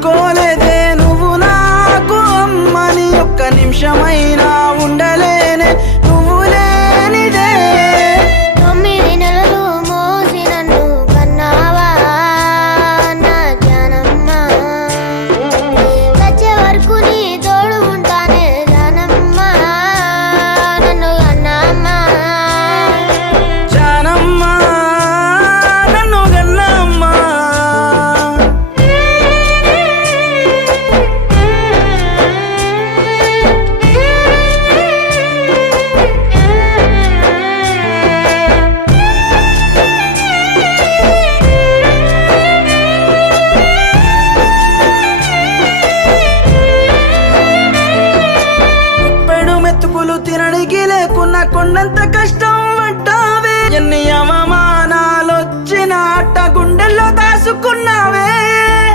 అనుకోలేదే నువ్వు నాకు అమ్మని ఒక్క నిమిషమైనా ఉండలేనే నువ్వు లేనిదే 9 నెలలు మోసి నన్ను కన్నావా నా జానమ్మ వచ్చే వరకు నీ తోడు ఉంటానే జానమ్మ నన్ను కన్నమ్మ జానమ్మ నన్ను గన్నమ్మ పెడు మెతుకులు తినడానికి లేకున్నా కొండంత కష్టం పడ్డావే ఎన్ని అవమానాలొచ్చిన అట్ట గుండెల్లో దాసుకున్నావే